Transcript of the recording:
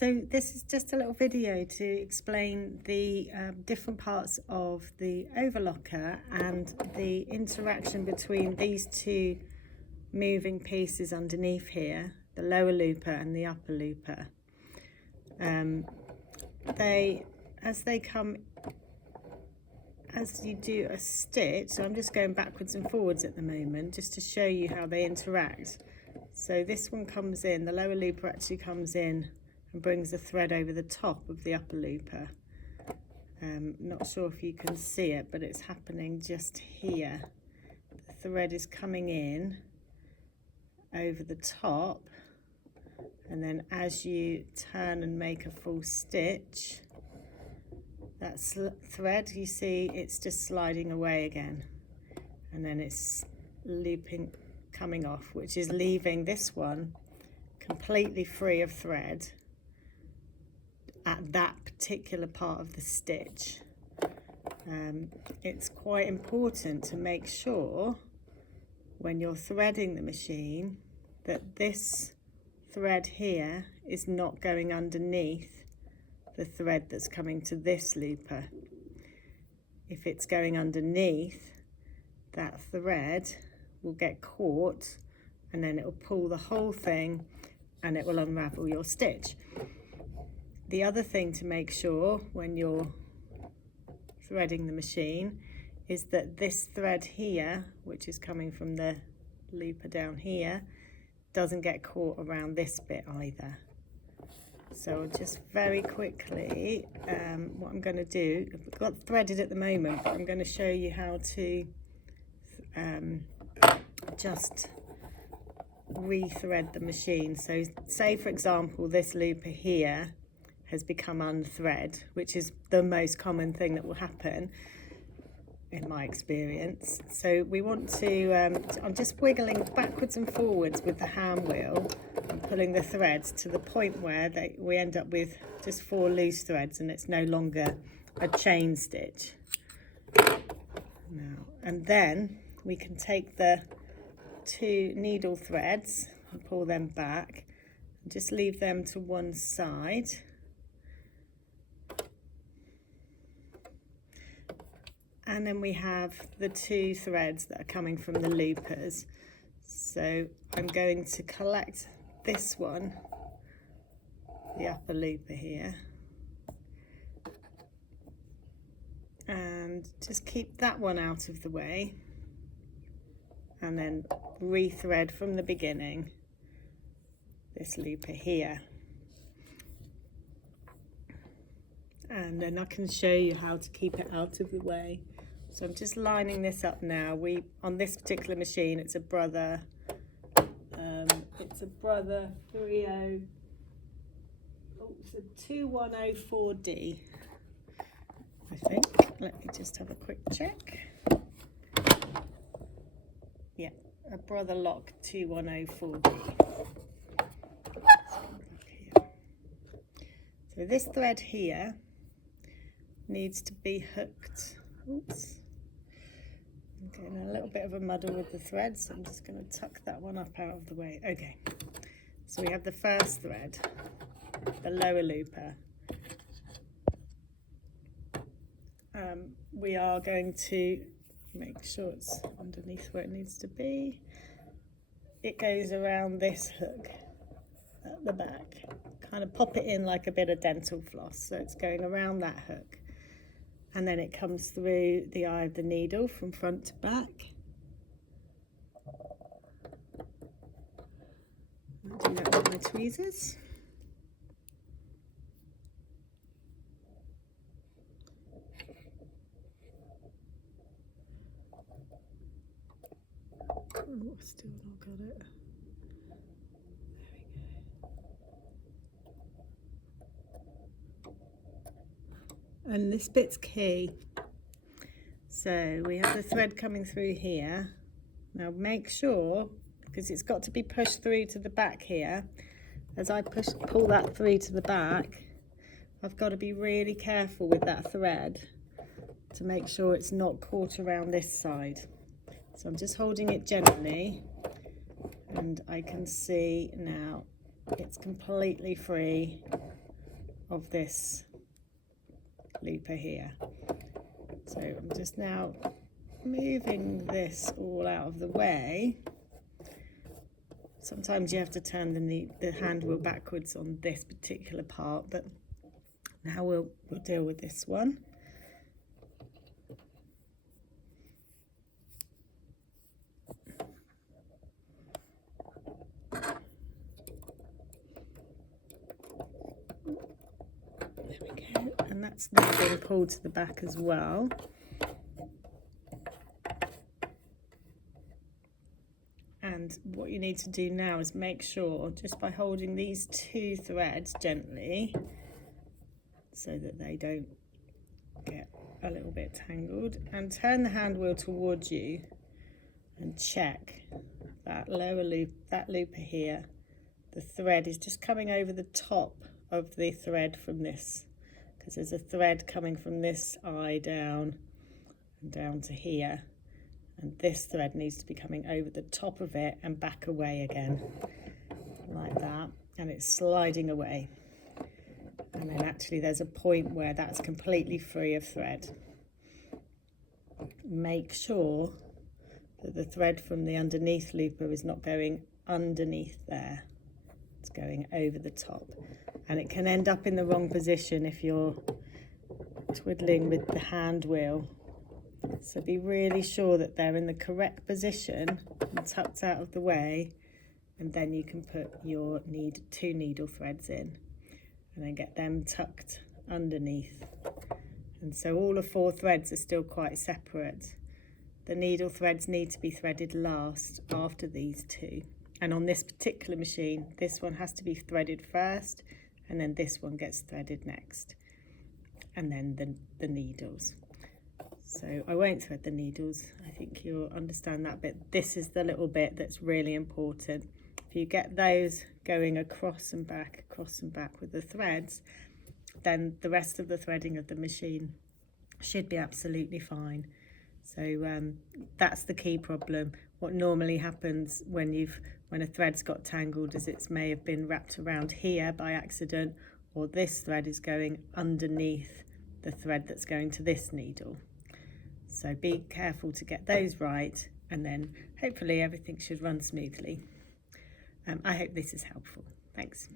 So this is just a little video to explain the different parts of the overlocker and the interaction between these two moving pieces underneath here, the lower looper and the upper looper. As you do a stitch, so I'm just going backwards and forwards at the moment just to show you how they interact. So this one comes in, the lower looper actually comes in and brings the thread over the top of the upper looper. Not sure if you can see it, but it's happening just here. The thread is coming in over the top, and then as you turn and make a full stitch, that thread, you see, it's just sliding away again, and then it's looping, coming off, which is leaving this one completely free of thread at that particular part of the stitch. It's quite important to make sure when you're threading the machine that this thread here is not going underneath the thread that's coming to this looper. If it's going underneath, that thread will get caught and then it will pull the whole thing and it will unravel your stitch. The other thing to make sure when you're threading the machine is that this thread here, which is coming from the looper down here, doesn't get caught around this bit either. So just very quickly, what I'm going to do, I've got threaded at the moment, but I'm going to show you how to just re-thread the machine. So say for example this looper here has become unthread, which is the most common thing that will happen in my experience. So we want to, I'm just wiggling backwards and forwards with the hand wheel and pulling the threads to the point where we end up with just 4 loose threads and it's no longer a chain stitch. Now, and then we can take the 2 needle threads and pull them back and just leave them to one side. And then we have the 2 threads that are coming from the loopers. So I'm going to collect this one, the upper looper here, and just keep that one out of the way, and then re-thread from the beginning this looper here. And then I can show you how to keep it out of the way. So I'm just lining this up now. On this particular machine, it's a Brother 2104D, I think. Let me just have a quick check. Yeah, a Brother Lock 2104D. So this thread here needs to be hooked. Oops. I'm getting a little bit of a muddle with the thread, so I'm just going to tuck that one up out of the way. Okay, so we have the first thread, the lower looper. We are going to make sure it's underneath where it needs to be. It goes around this hook at the back. Kind of pop it in like a bit of dental floss, so it's going around that hook. And then it comes through the eye of the needle from front to back. I'll do that with my tweezers. Oh, still not got it. And this bit's key. So we have the thread coming through here. Now make sure, because it's got to be pushed through to the back here, as I pull that through to the back, I've got to be really careful with that thread to make sure it's not caught around this side. So I'm just holding it gently, and I can see now it's completely free of this looper here. So I'm just now moving this all out of the way. Sometimes you have to turn the hand wheel backwards on this particular part, but now we'll deal with this one. There we go, and that's now being pulled to the back as well. And what you need to do now is make sure, just by holding these two threads gently, so that they don't get a little bit tangled, and turn the hand wheel towards you and check that lower loop, that looper here, the thread is just coming over the top of the thread from this, because there's a thread coming from this eye down and down to here, and this thread needs to be coming over the top of it and back away again, like that, and it's sliding away. And then actually there's a point where that's completely free of thread. Make sure that the thread from the underneath looper is not going underneath there. It's going over the top. And it can end up in the wrong position if you're twiddling with the hand wheel. So be really sure that they're in the correct position and tucked out of the way, and then you can put your two needle threads in. And then get them tucked underneath. And so all the 4 threads are still quite separate. The needle threads need to be threaded last after these 2. And on this particular machine, this one has to be threaded first, and then this one gets threaded next. And then the needles. So I won't thread the needles. I think you'll understand that bit. This is the little bit that's really important. If you get those going across and back with the threads, then the rest of the threading of the machine should be absolutely fine. So that's the key problem. What normally happens when a thread's got tangled is it may have been wrapped around here by accident, or this thread is going underneath the thread that's going to this needle. So be careful to get those right, and then hopefully everything should run smoothly. I hope this is helpful. Thanks.